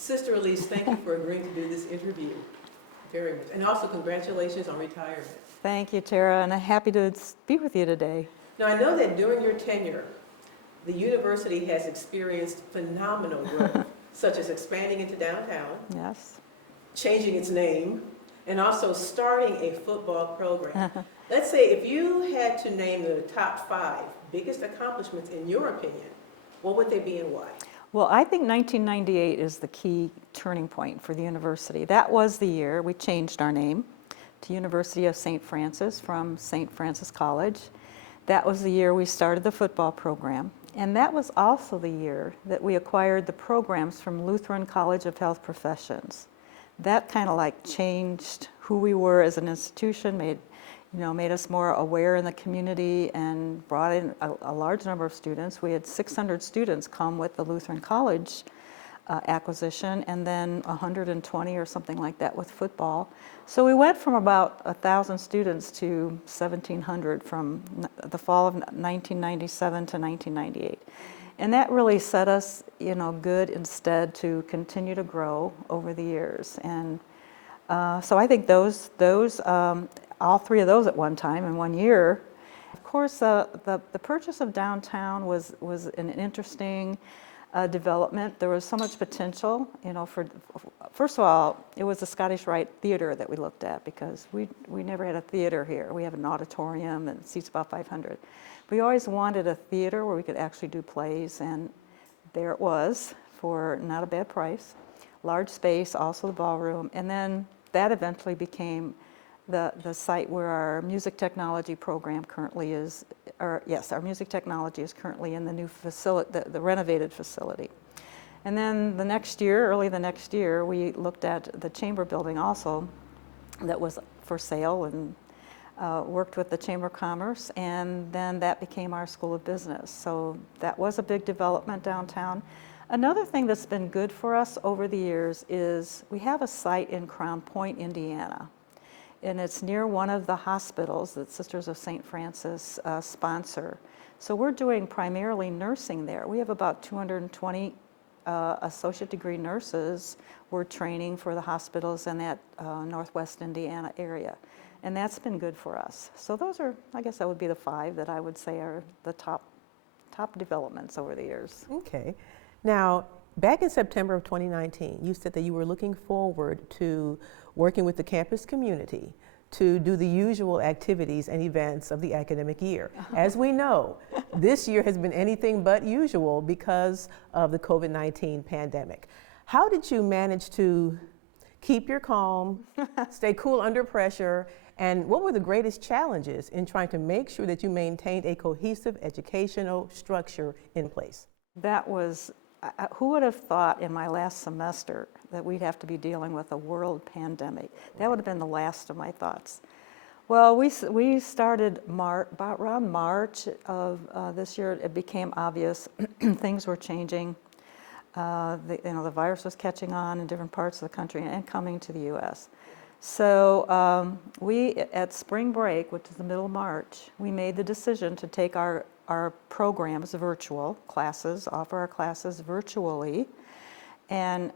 Sister Elise, thank you for agreeing to do this interview. Very much. And also congratulations on retirement. Thank you, Terra, and I'm happy to speak with you today. Now I know that during your tenure, the university has experienced phenomenal growth, such as expanding into downtown, Yes. changing its name, and also starting a football program. Let's say if you had to name the top 5 biggest accomplishments in your opinion, what would they be and why? Well, I think 1998 is the key turning point for the university. That was the year we changed our name to University of St. Francis from St. Francis College. That was the year we started the football program. And that was also the year that we acquired the programs from Lutheran College of Health Professions. That kind of like changed who we were as an institution, made us more aware in the community and brought in a large number of students. We had 600 students come with the Lutheran College acquisition, and then 120 or something like that with football. So we went from about 1,000 students to 1,700 from the fall of 1997 to 1998. And that really set us, good instead to continue to grow over the years. And so I think those all 3 of those at one time in 1 year. Of course, the purchase of downtown was an interesting development. There was so much potential, first of all, it was the Scottish Rite Theater that we looked at because we never had a theater here. We have an auditorium and it seats about 500. We always wanted a theater where we could actually do plays, and there it was for not a bad price. Large space, also the ballroom, and then that eventually became the site where our music technology program currently is, our music technology is currently in the new facility, the renovated facility. And then early the next year, we looked at the chamber building also that was for sale, and worked with the Chamber of Commerce, and then that became our School of Business. So that was a big development downtown. Another thing that's been good for us over the years is we have a site in Crown Point, Indiana, and it's near one of the hospitals that Sisters of St. Francis sponsor. So we're doing primarily nursing there. We have about 220 associate degree nurses we're training for the hospitals in that Northwest Indiana area. And that's been good for us. So those are, I guess that would be the 5 that I would say are the top developments over the years. Okay. Now, back in September of 2019, you said that you were looking forward to working with the campus community to do the usual activities and events of the academic year. As we know, this year has been anything but usual because of the COVID-19 pandemic. How did you manage to keep your calm, stay cool under pressure, and what were the greatest challenges in trying to make sure that you maintained a cohesive educational structure in place? That was, who would have thought in my last semester that we'd have to be dealing with a world pandemic? That would have been the last of my thoughts. Well, we started about around March of this year. It became obvious things were changing. The virus was catching on in different parts of the country and coming to the U.S. So we, at spring break, which is the middle of March, we made the decision to take our programs virtual, offer our classes virtually, and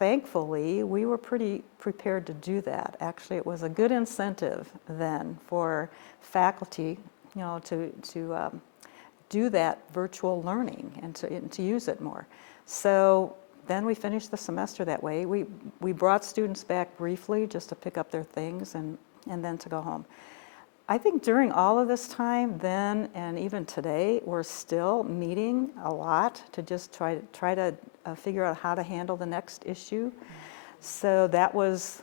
thankfully we were pretty prepared to do that. Actually, it was a good incentive then for faculty, to do that virtual learning and to use it more. So then we finished the semester that way. We brought students back briefly just to pick up their things and then to go home. I think during all of this time then and even today, we're still meeting a lot to just try to figure out how to handle the next issue. So that was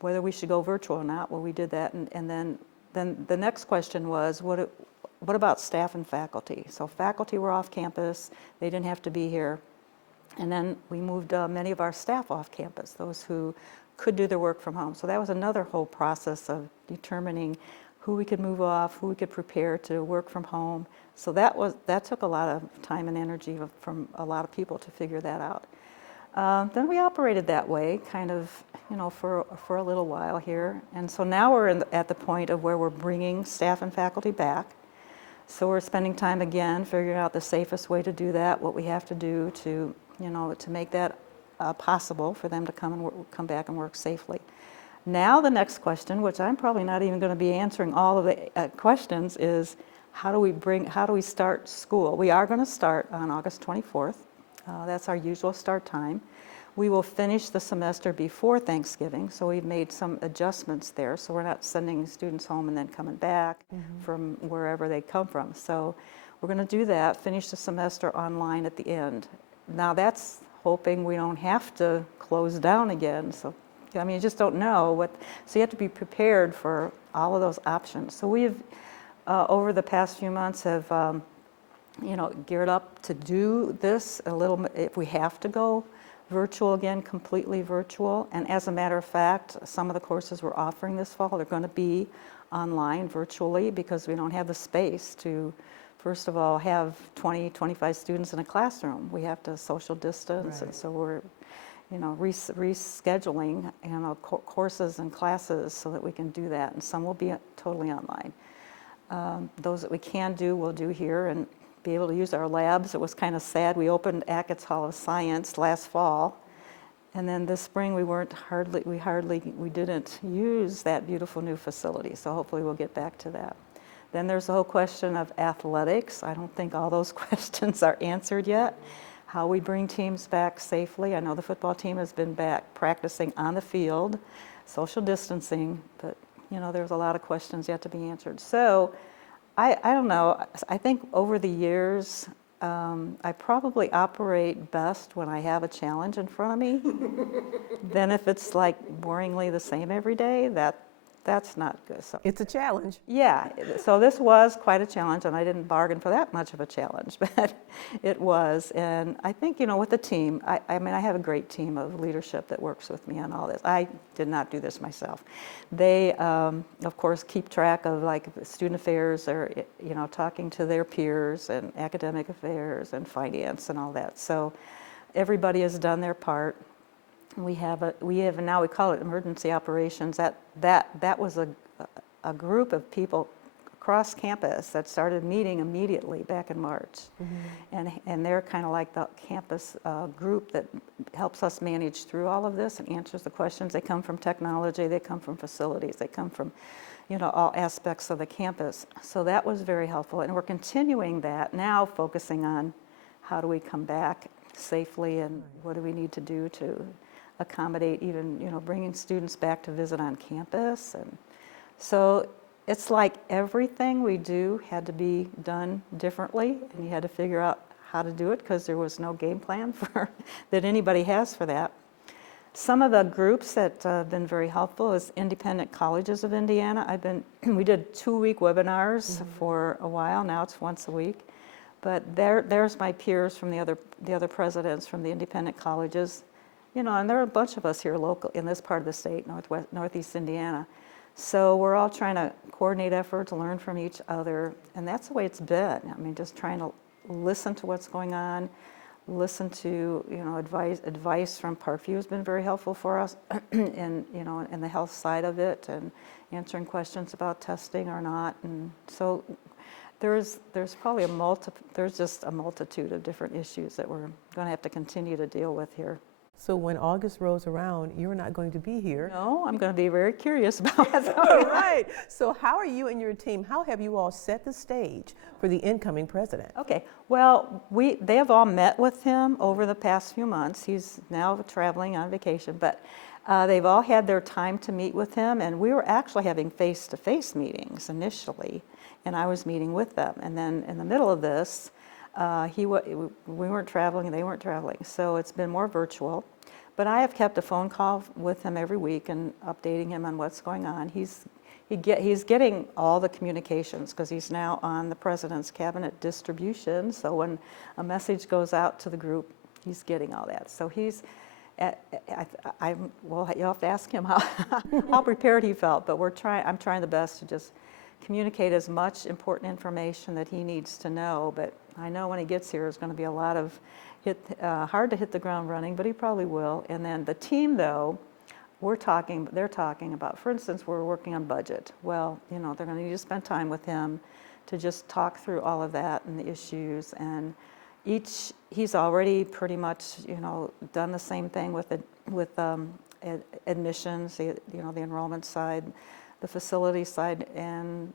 whether we should go virtual or not. Well, we did that, and then the next question was, what about staff and faculty? So faculty were off campus, they didn't have to be here. And then we moved many of our staff off campus, those who could do their work from home. So that was another whole process of determining who we could move off, who we could prepare to work from home. So that took a lot of time and energy from a lot of people to figure that out. Then we operated that way, kind of, for a little while here. And so now we're at the point of where we're bringing staff and faculty back. So we're spending time again figuring out the safest way to do that, what we have to do to make that possible for them to come back and work safely. Now the next question, which I'm probably not even going to be answering all of the questions, is how do we start school? We are going to start on August 24th. That's our usual start time. We will finish the semester before Thanksgiving, so we've made some adjustments there. So we're not sending students home and then coming back from wherever they come from. So we're going to do that, finish the semester online at the end. Now that's hoping we don't have to close down again. So, I mean, you just don't know what, so you have to be prepared for all of those options. So we've, over the past few months have, geared up to do this a little, if we have to go virtual again, completely virtual. And as a matter of fact, some of the courses we're offering this fall are going to be online virtually because we don't have the space to, first of all, have 20, 25 students in a classroom. We have to social distance, and so we're, rescheduling, courses and classes so that we can do that. And some will be totally online. Those that we can do, we'll do here and be able to use our labs. It was kind of sad. We opened Ackett's Hall of Science last fall, and then this spring we didn't use that beautiful new facility. So hopefully we'll get back to that. Then there's the whole question of athletics. I don't think all those questions are answered yet. How we bring teams back safely. I know the football team has been back practicing on the field, social distancing, but there's a lot of questions yet to be answered. So I don't know. I think over the years, I probably operate best when I have a challenge in front of me. Then if it's like boringly the same every day, that's not good. So It's a challenge. yeah, so this was quite a challenge, and I didn't bargain for that much of a challenge, but it was. And I think, with the team, I mean, I have a great team of leadership that works with me on all this. I did not do this myself. They, of course, keep track of like student affairs or, talking to their peers, and academic affairs and finance and all that. So everybody has done their part. We have now, we call it emergency operations. That was a group of people across campus that started meeting immediately back in March. And they're kind of like the campus group that helps us manage through all of this and answers the questions. They come from technology, they come from facilities, they come from all aspects of the campus. So that was very helpful, and we're continuing that now, focusing on how do we come back safely and what do we need to do to accommodate even, bringing students back to visit on campus. And so it's like everything we do had to be done differently, and you had to figure out how to do it because there was no game plan that anybody has for that. Some of the groups that have been very helpful is Independent Colleges of Indiana. We did 2-week webinars for a while. Now it's once a week. But there's my peers from the other presidents from the independent colleges. And there are a bunch of us here local in this part of the state, Northeast Indiana. So we're all trying to coordinate efforts, learn from each other, and that's the way it's been. I mean, just trying to listen to what's going on, listen to advice from Parkview has been very helpful for us, in the health side of it, and answering questions about testing or not. And so there's probably there's just a multitude of different issues that we're going to have to continue to deal with here. So when August rolls around, you're not going to be here. No, I'm going to be very curious about what's going on. Right. So how are you and your team, how have you all set the stage for the incoming president? Okay. Well, they have all met with him over the past few months. He's now traveling on vacation, but they've all had their time to meet with him, and we were actually having face-to-face meetings initially, and I was meeting with them. And then in the middle of this, we weren't traveling and they weren't traveling, so it's been more virtual. But I have kept a phone call with him every week and updating him on what's going on. He's getting all the communications because he's now on the president's cabinet distribution. So when a message goes out to the group, he's getting all that. So he's, well, you'll have to ask him how prepared he felt. But I'm trying the best to just communicate as much important information that he needs to know. But I know when he gets here, there's going to be a lot of hard to hit the ground running, but he probably will. And then the team, though, they're talking about, for instance, we're working on budget. Well, they're going to need to spend time with him to just talk through all of that and the issues. And, He's already pretty much, done the same thing with admissions, the enrollment side, the facility side, and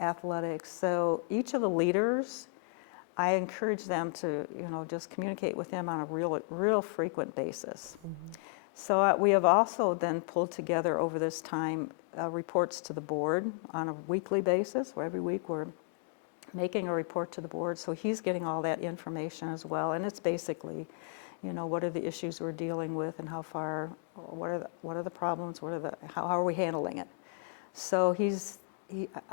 athletics. So each of the leaders, I encourage them to, just communicate with him on a real frequent basis. Mm-hmm. So we have also then pulled together over this time reports to the board on a weekly basis, where every week we're making a report to the board. So he's getting all that information as well. And it's basically, what are the issues we're dealing with, and how far, what are the problems, how are we handling it? So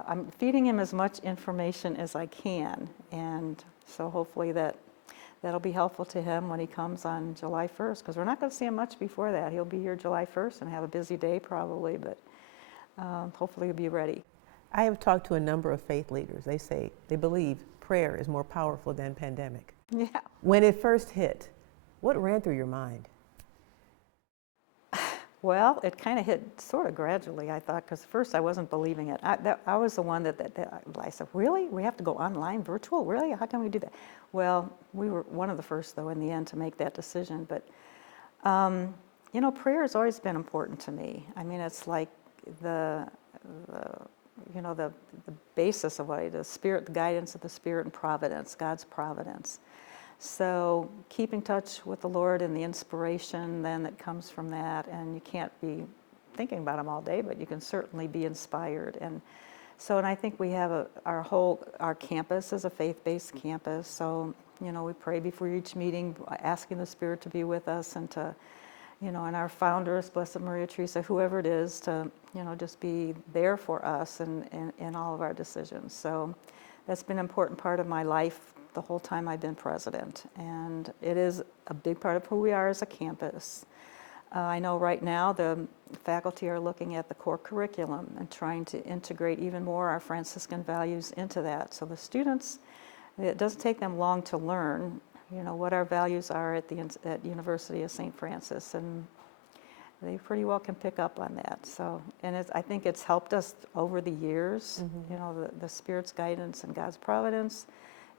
I'm feeding him as much information as I can, and so hopefully that'll be helpful to him when he comes on July 1st, because we're not going to see him much before that. He'll be here July 1st and have a busy day probably, but hopefully he'll be ready. I have talked to a number of faith leaders. They say they believe prayer is more powerful than pandemic. Yeah. When it first hit, what ran through your mind? Well, it kind of hit sort of gradually, I thought, because first I wasn't believing it. I was the one that I said, really? We have to go online, virtual? Really? How can we do that? Well, we were one of the first, though, in the end to make that decision. But, prayer has always been important to me. I mean, it's like the basis of what the Spirit, the guidance of the Spirit and providence, God's providence. So keep in touch with the Lord and the inspiration then that comes from that. And you can't be thinking about Him all day, but you can certainly be inspired. And I think we have our campus is a faith-based campus. So, we pray before each meeting, asking the Spirit to be with us and to, and our founders, Blessed Maria Teresa, whoever it is, to, just be there for us in all of our decisions. So that's been an important part of my life the whole time I've been president, and it is a big part of who we are as a campus. I know right now the faculty are looking at the core curriculum and trying to integrate even more our Franciscan values into that. So the students, it doesn't take them long to learn, what our values are at University of St. Francis, and they pretty well can pick up on that. So, and I think it's helped us over the years, mm-hmm. The Spirit's guidance and God's providence,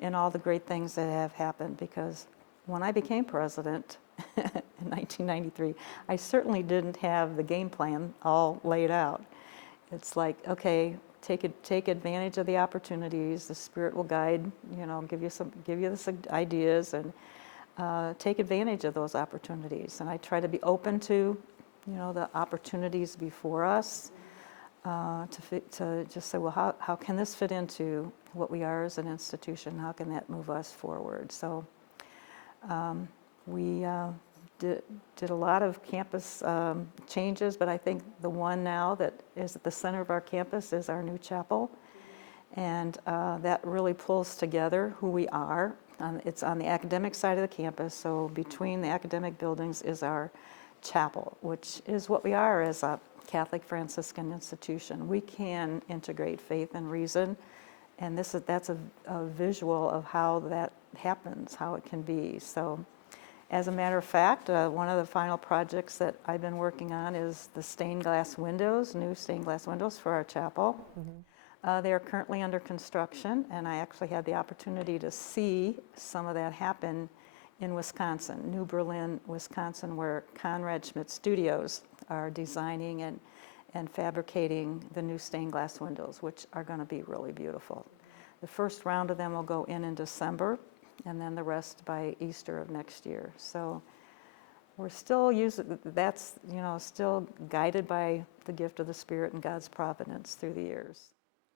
and all the great things that have happened, because when I became president in 1993, I certainly didn't have the game plan all laid out. It's like, okay, take advantage of the opportunities. The Spirit will guide, give you some ideas, and take advantage of those opportunities. And I try to be open to, the opportunities before us. To just say, well, how can this fit into what we are as an institution? How can that move us forward? So we did a lot of campus changes, but I think the one now that is at the center of our campus is our new chapel. And that really pulls together who we are. It's on the academic side of the campus, so between the academic buildings is our chapel, which is what we are as a Catholic Franciscan institution. We can integrate faith and reason, and that's a visual of how that happens, how it can be. So, as a matter of fact, one of the final projects that I've been working on is the stained glass windows, new stained glass windows for our chapel. Mm-hmm. They are currently under construction, and I actually had the opportunity to see some of that happen in Wisconsin, New Berlin, Wisconsin, where Conrad Schmidt Studios are designing and fabricating the new stained glass windows, which are going to be really beautiful. The first round of them will go in December, and then the rest by Easter of next year. So we're still still guided by the gift of the Spirit and God's providence through the years.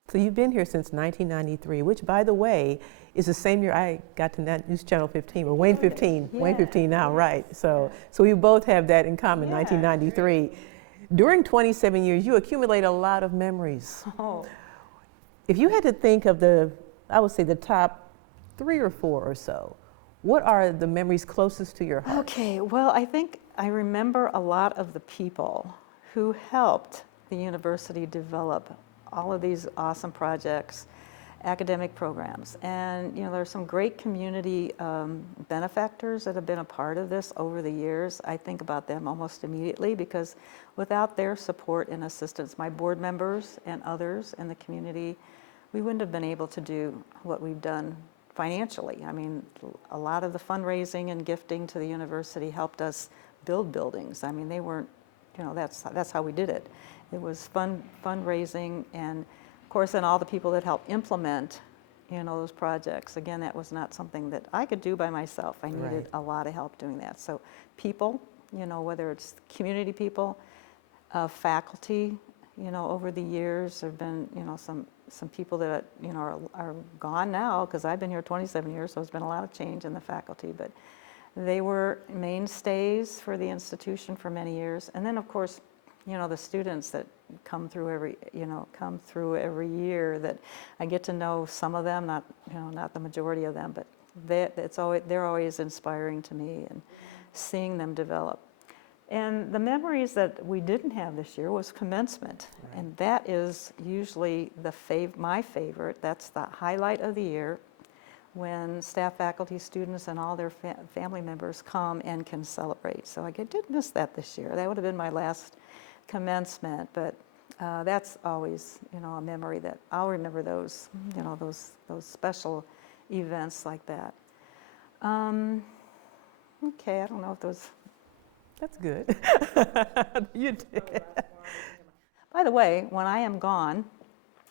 So you've been here since 1993, which, by the way, is the same year I got to News Channel 15, or WANE 15, yeah. WANE 15 now, right? So we both have that in common, yeah. 1993. During 27 years, you accumulate a lot of memories. Oh. If you had to think of I would say the top 3 or 4 or so, what are the memories closest to your heart? Okay, well, I think I remember a lot of the people who helped the university develop all of these awesome projects, academic programs. And there's some great community benefactors that have been a part of this over the years. I think about them almost immediately, because without their support and assistance, my board members and others in the community, we wouldn't have been able to do what we've done financially. I mean, a lot of the fundraising and gifting to the university helped us build buildings. I mean, they weren't, that's how we did it. It was fundraising, and of course, then all the people that helped implement, those projects. Again, that was not something that I could do by myself. I needed a lot of help doing that. So people, whether it's community people, faculty, over the years there have been, some people that, are gone now, because I've been here 27 years, so there's been a lot of change in the faculty, but they were mainstays for the institution for many years. And then, of course, the students that come through every year, that I get to know some of them, not the majority of them, but they're always inspiring to me, and seeing them develop. And the memories that we didn't have this year was commencement, and that is usually my favorite. That's the highlight of the year, when staff, faculty, students, and all their family members come and can celebrate. So I did miss that this year. That would have been my last commencement, but that's always, a memory that I'll remember those, those special events like that. Okay, I don't know if those. That's good. You did. By the way, when I am gone,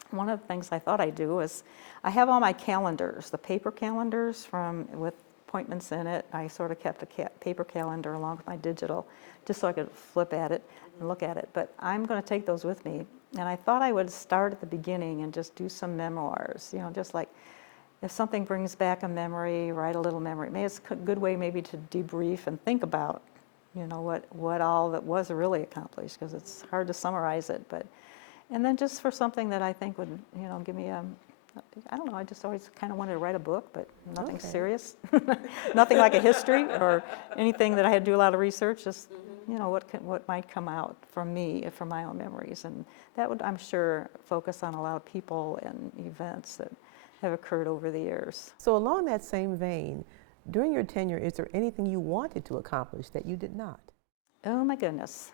one of the things I thought I'd do is, I have all my calendars, the paper calendars with appointments in it. I sort of kept a paper calendar along with my digital, just so I could flip at it and look at it. But I'm going to take those with me, and I thought I would start at the beginning and just do some memoirs. Just like if something brings back a memory, write a little memory. Maybe it's a good way maybe to debrief and think about, what all that was really accomplished, because it's hard to summarize it. And then just for something that I think would, give me I don't know, I just always kind of wanted to write a book, but nothing serious. Nothing like a history or anything that I had to do a lot of research, just, what might come out from me, from my own memories. And that would, I'm sure, focus on a lot of people and events that have occurred over the years. So along that same vein, during your tenure, is there anything you wanted to accomplish that you did not? Oh my goodness.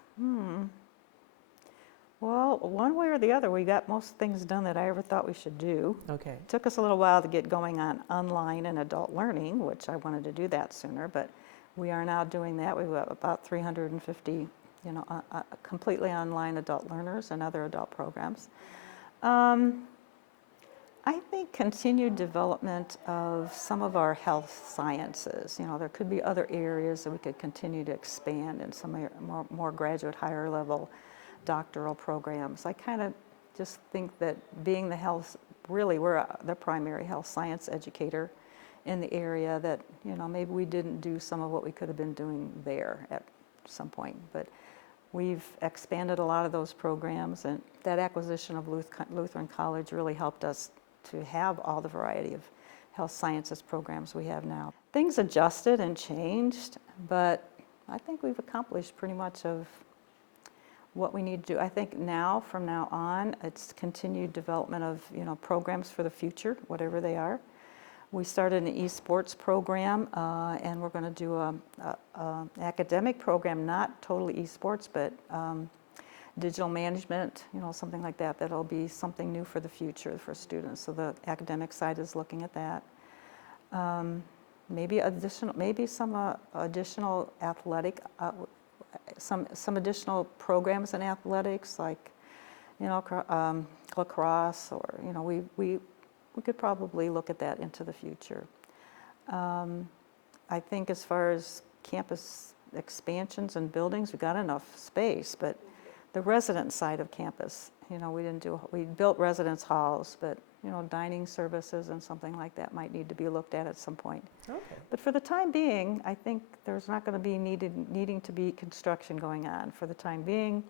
Well, one way or the other, we got most things done that I ever thought we should do. Okay. It took us a little while to get going on online and adult learning, which I wanted to do that sooner, but we are now doing that. We've got about 350, completely online adult learners and other adult programs. I think continued development of some of our health sciences. There could be other areas that we could continue to expand in some more graduate, higher level doctoral programs. I kind of just think that being we're the primary health science educator in the area, that, maybe we didn't do some of what we could have been doing there at some point. But we've expanded a lot of those programs, and that acquisition of Lutheran College really helped us to have all the variety of health sciences programs we have now. Things adjusted and changed, but I think we've accomplished pretty much of what we need to do. I think from now on, it's continued development of, programs for the future, whatever they are. We started an esports program, and we're going to do a academic program, not totally esports, but digital management, something like that. That'll be something new for the future for students. So the academic side is looking at that. Maybe some additional athletic, some additional programs in athletics, like lacrosse, or we could probably look at that into the future. I think as far as campus expansions and buildings, we've got enough space, but the resident side of campus, we built residence halls, but dining services and something like that might need to be looked at some point. Okay. But for the time being, I think there's not going to be needing to be construction going on. For the time being,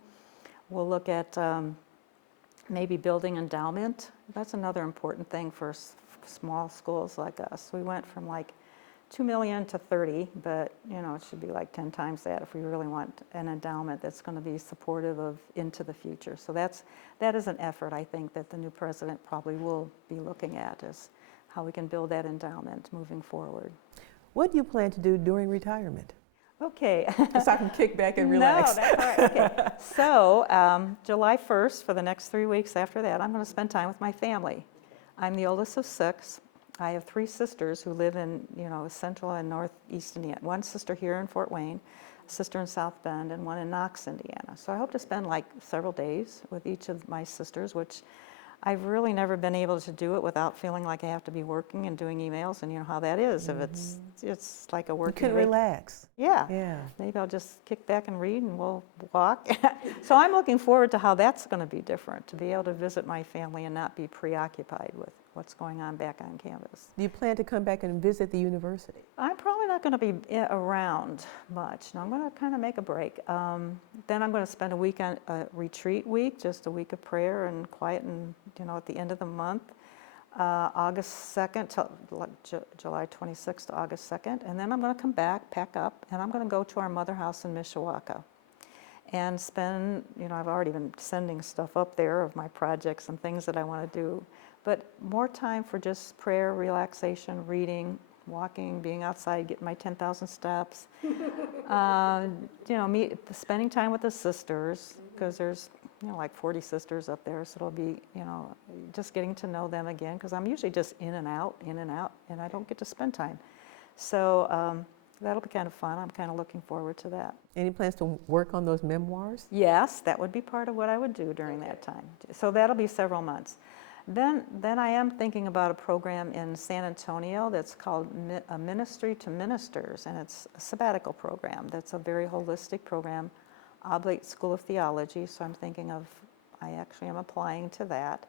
we'll look at maybe building endowment. That's another important thing for small schools like us. We went from like 2 million to 30, but it should be like 10 times that if we really want an endowment that's going to be supportive of into the future. So that is an effort, I think, that the new president probably will be looking at, is how we can build that endowment moving forward. What do you plan to do during retirement? Okay. So I can kick back and relax. No, that's all right. Okay. So July 1st, for the next 3 weeks after that, I'm going to spend time with my family. I'm the oldest of 6. I have 3 sisters who live in, central and northeast Indiana. One sister here in Fort Wayne, a sister in South Bend, and one in Knox, Indiana. So I hope to spend like several days with each of my sisters, which I've really never been able to do it without feeling like I have to be working and doing emails, and you know how that is. If it's like a You working can relax. Yeah. Yeah. Maybe I'll just kick back and read and we'll walk. So I'm looking forward to how that's going to be different, to be able to visit my family and not be preoccupied with what's going on back on campus. Do you plan to come back and visit the university? I'm probably not going to be around much. No, I'm going to kind of make a break. Then I'm going to spend a week on a retreat week, just a week of prayer and quiet, and at the end of the month, August 2nd till July 26th to August 2nd, and then I'm going to come back, pack up, and I'm going to go to our mother house in Mishawaka and spend, I've already been sending stuff up there of my projects and things that I want to do, but more time for just prayer, relaxation, reading, walking, being outside, getting my 10,000 steps, spending time with the sisters, because there's like 40 sisters up there, so it'll be, just getting to know them again, because I'm usually just in and out, and I don't get to spend time. So that'll be kind of fun. I'm kind of looking forward to that. Any plans to work on those memoirs? Yes, that would be part of what I would do during that time. So that'll be several months. Then I am thinking about a program in San Antonio that's called a Ministry to Ministers, and it's a sabbatical program. That's a very holistic program, Oblate School of Theology, so I'm thinking I actually am applying to that.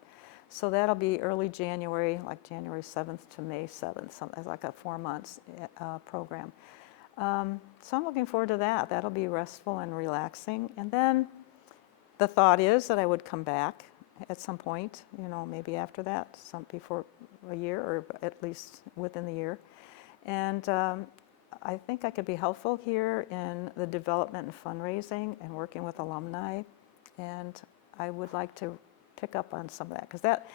So that'll be early January, like January 7th to May 7th, so it's like a 4 months program. So I'm looking forward to that. That'll be restful and relaxing. And then the thought is that I would come back at some point, maybe after that, before a year, or at least within the year. And I think I could be helpful here in the development and fundraising and working with alumni. And I would like to pick up on some of that, because that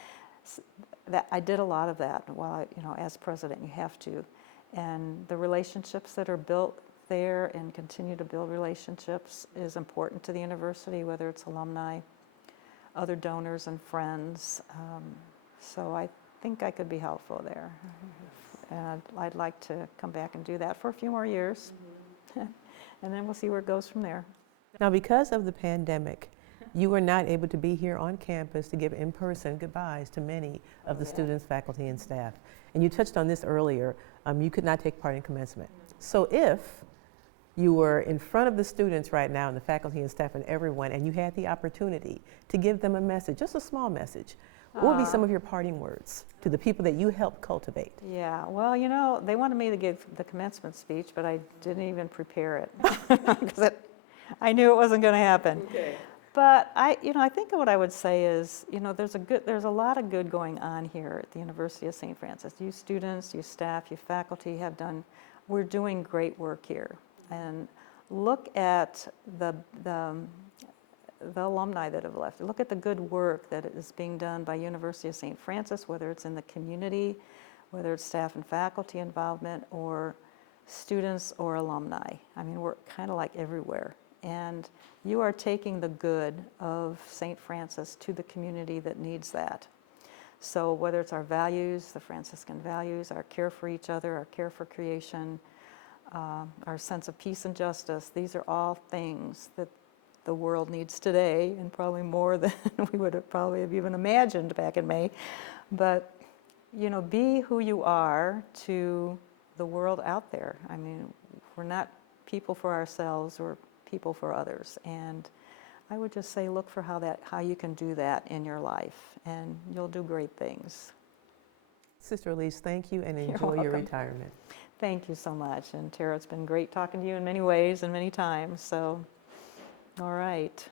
I did a lot of that while as president. You have to, and the relationships that are built there and continue to build relationships is important to the university, whether it's alumni, other donors and friends. So I think I could be helpful there. And I'd like to come back and do that for a few more years. And then we'll see where it goes from there. Now, because of the pandemic, you were not able to be here on campus to give in-person goodbyes to many of the students, faculty, and staff. And you touched on this earlier. You could not take part in commencement. So if you were in front of the students right now, and the faculty and staff and everyone, and you had the opportunity to give them a message, just a small message, what would be some of your parting words to the people that you helped cultivate? Yeah, well, they wanted me to give the commencement speech, but I didn't even prepare it because I knew it wasn't going to happen. Okay. But I think what I would say is, there's a lot of good going on here at the University of St. Francis. You students, you staff, you faculty we're doing great work here. And look at the alumni that have left. Look at the good work that is being done by University of St. Francis, whether it's in the community, whether it's staff and faculty involvement, or students or alumni. I mean, we're kind of like everywhere. And you are taking the good of St. Francis to the community that needs that. So whether it's our values, the Franciscan values, our care for each other, our care for creation, our sense of peace and justice, these are all things that the world needs today, and probably more than we would have probably have even imagined back in May. But, be who you are to the world out there. I mean, we're not people for ourselves, we're people for others. And I would just say, look for how you can do that in your life, and you'll do great things. Sister Elise, thank you, and enjoy your retirement. Thank you so much. And Terra, it's been great talking to you in many ways and many times. So, all right.